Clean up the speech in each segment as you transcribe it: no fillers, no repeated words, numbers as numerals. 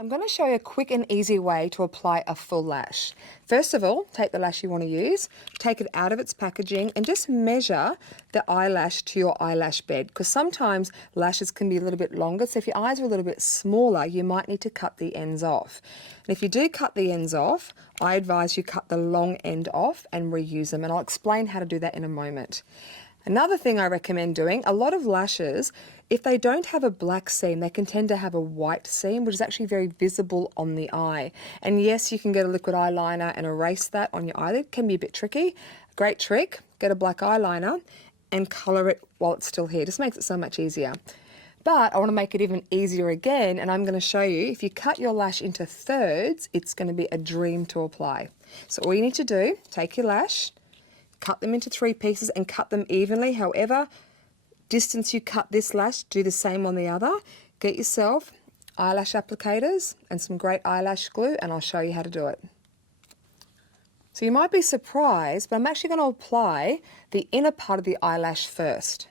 I'm going to show you a quick and easy way to apply a full lash. First of all, take the lash you want to use, take it out of its packaging and just measure the eyelash to your eyelash bed, because sometimes lashes can be a little bit longer, so if your eyes are a little bit smaller, you might need to cut the ends off. And if you do cut the ends off, I advise you cut the long end off and reuse them, and I'll explain how to do that in a moment. Another thing I recommend doing, a lot of lashes, if they don't have a black seam, they can tend to have a white seam, which is actually very visible on the eye. And yes, you can get a liquid eyeliner and erase that on your eyelid. It can be a bit tricky. Great trick, get a black eyeliner and colour it while it's still here. Just makes it so much easier. But I want to make it even easier again, and I'm going to show you, if you cut your lash into thirds, it's going to be a dream to apply. So all you need to do, take your lash, cut them into 3 pieces and cut them evenly. However distance you cut this lash, do the same on the other. Get yourself eyelash applicators and some great eyelash glue, and I'll show you how to do it. So you might be surprised, but I'm actually going to apply the inner part of the eyelash first.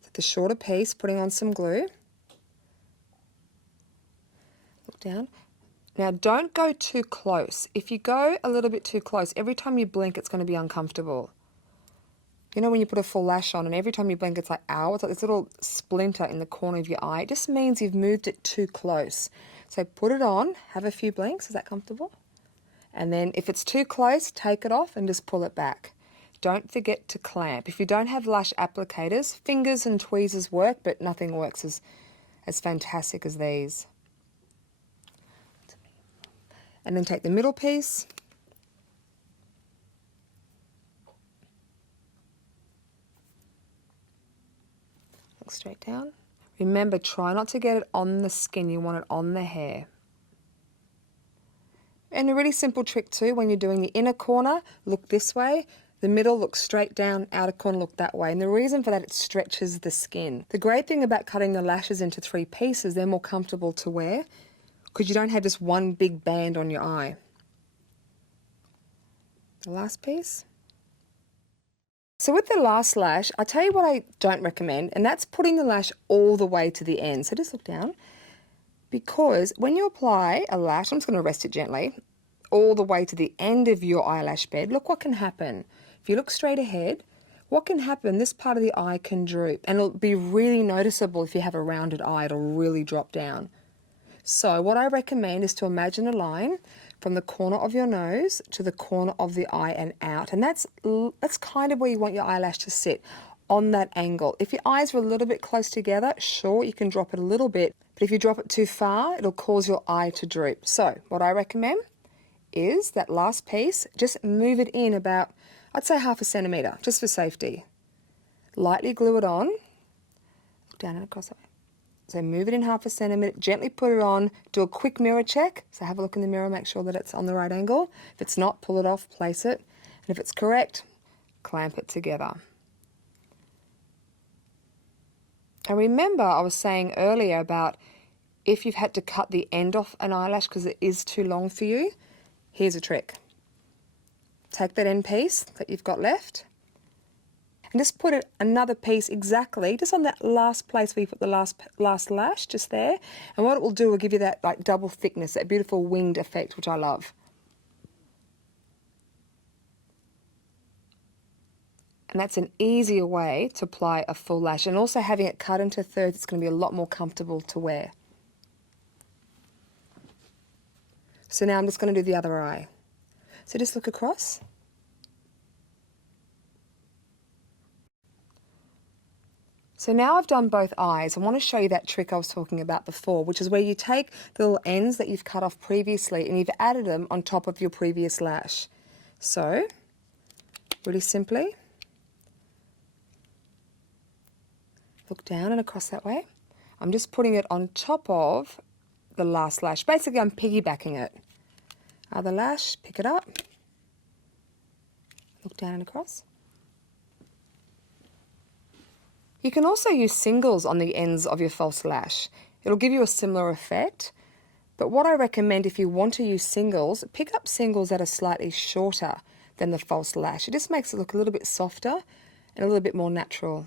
So the shorter piece, putting on some glue. Look down. Now don't go too close. If you go a little bit too close, every time you blink it's going to be uncomfortable. You know when you put a full lash on and every time you blink it's like, ow, it's like this little splinter in the corner of your eye. It just means you've moved it too close. So put it on, have a few blinks, is that comfortable? And then if it's too close, take it off and just pull it back. Don't forget to clamp. If you don't have lash applicators, fingers and tweezers work, but nothing works as fantastic as these. And then take the middle piece, look straight down. Remember, try not to get it on the skin, you want it on the hair. And a really simple trick too, when you're doing the inner corner, look this way, the middle look straight down, outer corner look that way. And the reason for that, it stretches the skin. The great thing about cutting the lashes into 3 pieces, they're more comfortable to wear because you don't have just one big band on your eye. The last piece. So with the last lash, I'll tell you what I don't recommend, and that's putting the lash all the way to the end. So just look down, because when you apply a lash, I'm just going to rest it gently, all the way to the end of your eyelash bed, look what can happen. If you look straight ahead, what can happen, this part of the eye can droop, and it'll be really noticeable if you have a rounded eye, it'll really drop down. So what I recommend is to imagine a line from the corner of your nose to the corner of the eye and out. And that's kind of where you want your eyelash to sit, on that angle. If your eyes were a little bit close together, sure, you can drop it a little bit. But if you drop it too far, it'll cause your eye to droop. So what I recommend is that last piece, just move it in about, I'd say 1/2 centimetre, just for safety. Lightly glue it on, look down and across that way. So move it in 1/2 centimetre, gently put it on, do a quick mirror check. So have a look in the mirror, make sure that it's on the right angle. If it's not, pull it off, place it. And if it's correct, clamp it together. And remember, I was saying earlier about if you've had to cut the end off an eyelash because it is too long for you, here's a trick. Take that end piece that you've got left, and just put it another piece exactly, just on that last place where you put the last lash, just there. And what it will do will give you that like double thickness, that beautiful winged effect, which I love. And that's an easier way to apply a full lash. And also having it cut into thirds, it's going to be a lot more comfortable to wear. So now I'm just going to do the other eye. So just look across. So now I've done both eyes. I want to show you that trick I was talking about before, which is where you take the little ends that you've cut off previously and you've added them on top of your previous lash. So, really simply, look down and across that way. I'm just putting it on top of the last lash. Basically, I'm piggybacking it. Other lash, pick it up, look down and across. You can also use singles on the ends of your false lash. It'll give you a similar effect, but what I recommend if you want to use singles, pick up singles that are slightly shorter than the false lash. It just makes it look a little bit softer and a little bit more natural.